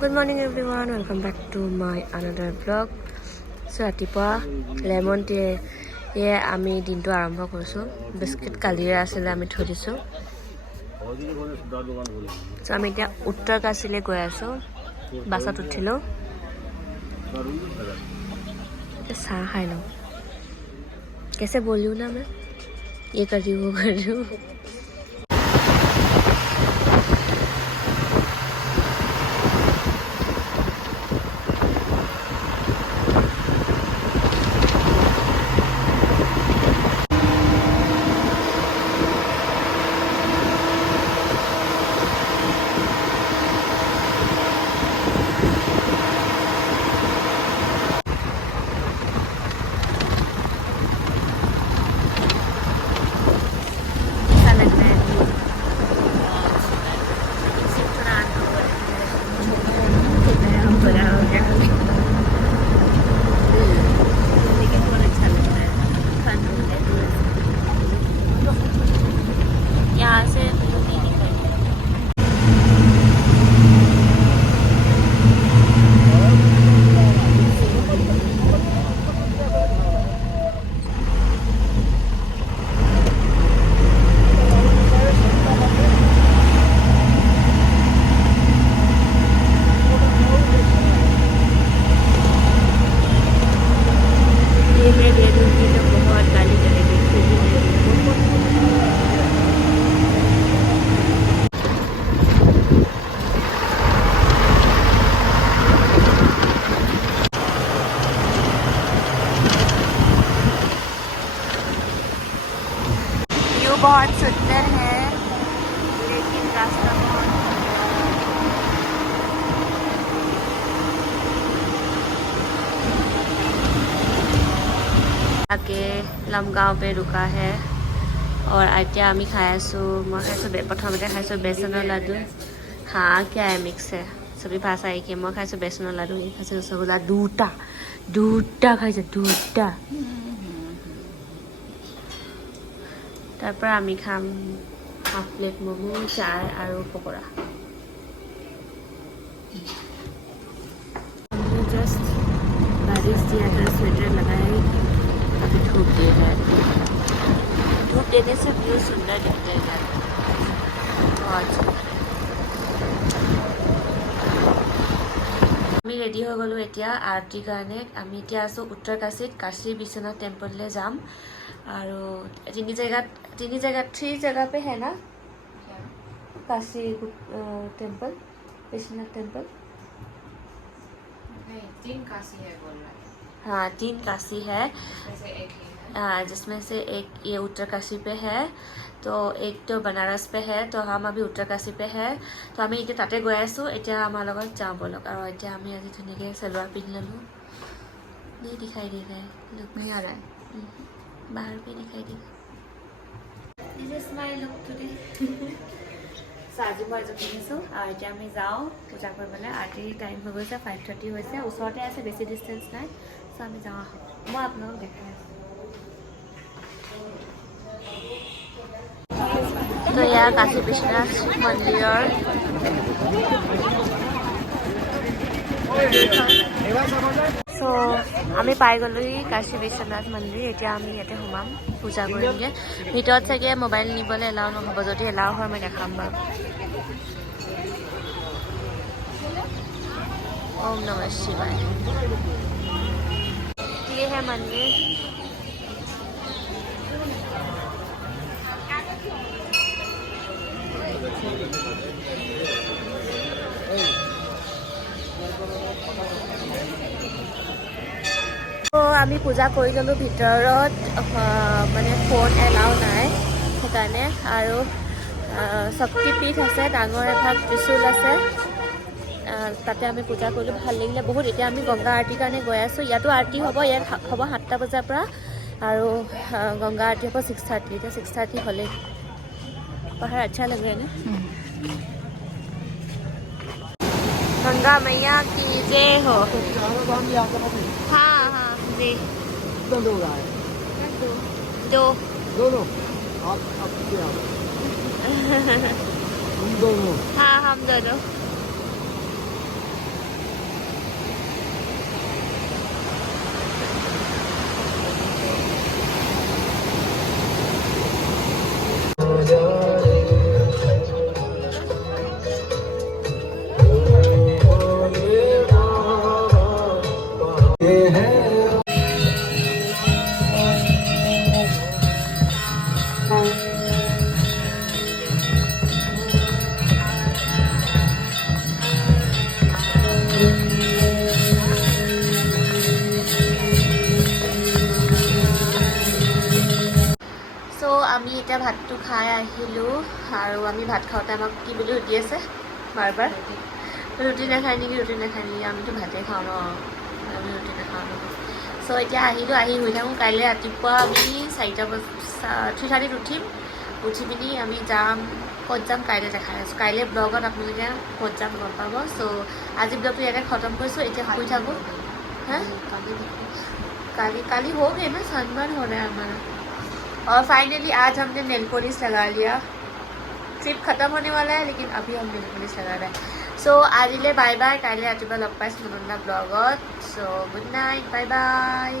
Good morning everyone, welcome back to my another vlog. So ৰাতিপুৱা lemon টিয়ে আমি দিনটো আৰম্ভ কৰিছোঁ। বিস্কিট কালিৰে আছিলে আমি থৈ দিছোঁ। So আমি এতিয়া উত্তৰকাশীলৈ গৈ আছোঁ। বাছত উঠিলোঁ। চাহ খাই লওঁ। कैसे बोलूँ ना मैं ये कर रही हूँ वो कर रही हूँ। बहुत सुंदर है लेकिन रास्ता बहुत आगे लमगांव पे रुका है और এতিয়া আমি খাই আছো মই খাইছো প্ৰথমতে খাইছো বেচনৰ লাডু हाँ क्या है मिक्स है सभी भाषा एक है मैं खाইছো बेसনৰ लाडু খাইছো ৰসগোল্লা দুটা খাইছো দুটা তারপর আমি খাম হাফ প্লেট মোমো চাय और पकोड़ा जस्ट बारिश दिया था स्वेटर लगाया अभी धूप दे रहा है धूप देने से व्यू सुंदर दिखते हैं बहुत আমি ৰেডি হৈ গ'লো এতিয়া আৰতিৰ কাৰণে আমি এতিয়া আছো উত্তৰকাশীত কাশী বিশ্বনাথ টেম্পললৈ যাম और थ्री जगह पे है ना काशी टेम्पल विश्वनाथ टेम्पल नहीं 3 काशी है बोल रहा है हाँ 3 काशी है जिसमें से एक ये उत्तरकाशी पे है तो एक तो बनारस पे है तो हम अभी उत्तरकाशी पे है तो আমি এতিয়া তাতে গৈ আছো এতিয়া আমাৰ লগত যাওঁ বলক আৰু এতিয়া আমি আজি ধুনীয়াকৈ চেলোৱাৰ পিন্ধি ললোঁ नहीं दिखाई दे रहा है लुक नहीं आ रहा है बाहर भी दिखाई दे this is my look today আজি মই এযোৰ পিন্ধিছোঁ আৰু এতিয়া আমি যাওঁ পূজা কৰিবলৈ আৰতি টাইম হৈ গৈছে 5:30 হৈছে ওচৰতে আছে বেছি ডিষ্টেঞ্চ নাই চ' আমি যাওঁ আহক মই আপোনালোকক দেখাই আছোঁ তো এয়া কাশী বিশ্বনাথ মন্দিৰৰ সো আমি পাই গ'লোহি কাশী বিশ্বনাথ মন্দিৰ এতিয়া আমি ইয়াতে সোমাম পূজা কৰিমগৈ ভিতৰত চাগে মোবাইল নিবলৈ এলাও নহ'ব যদি এলাও হয় মই দেখাম বাৰু ओम नमः शिवाय ये है मंदिर तो আমি পূজা কৰি ললোঁ ভিতৰত মানে ফোন এলাও নাই সেইকাৰণে আৰু শক্তিপীঠ আছে ডাঙৰ এভাগ ত্ৰিশূল আছে তাতে আমি পূজা কৰিলোঁ ভাল লাগিলে বহুত এতিয়া আমি গংগা আৰতিৰ কাৰণে গৈ আছোঁ ইয়াতো আৰতি হ'ব ইয়াত হ'ব 7টা বজাৰ পৰা আৰু গংগা আৰতি হ'ব 6:30 এতিয়া 6:30 হ'লে पहाड़ अच्छा लग रहा है ना गंगा मैया की जय हो हाँ हाँ जी दो हाँ हम दोनों আমি এতিয়া ভাতটো খাই আহিলোঁ আৰু আমি ভাত খাওঁতে আমাক কি বুলি সুধি আছে বাৰ বাৰ ৰুটি নাখায় নেকি আমিতো ভাতেই খাওঁ ন আমি ৰুটি নাখাওঁ ন চ' এতিয়া আহিলোঁ আহি শুই থাকোঁ কাইলৈ ৰাতিপুৱা আমি 3:30 উঠিম উঠি পিনি আমি যাম ক'ত যাম কাইলৈ দেখাই আছোঁ কাইলৈ ব্লগত আপোনালোকে ক'ত যাম গম পাব চ' আজি ব্লগটো ইয়াতে খতম কৰিছোঁ এতিয়া শুই থাকোঁ हाँ काली हो गए ना सनबर्न हो रहा है हमारा और फाइनली आज हमने नेल पॉलिश लगा लिया ट्रिप खत्म होने वाला है लेकिन अभी हम नेल पॉलिश लगा रहे हैं सो आजिले बाय बाय काइले रातिपुवा लग पाइছোঁ नতুন এটা ব্লগত so good night bye bye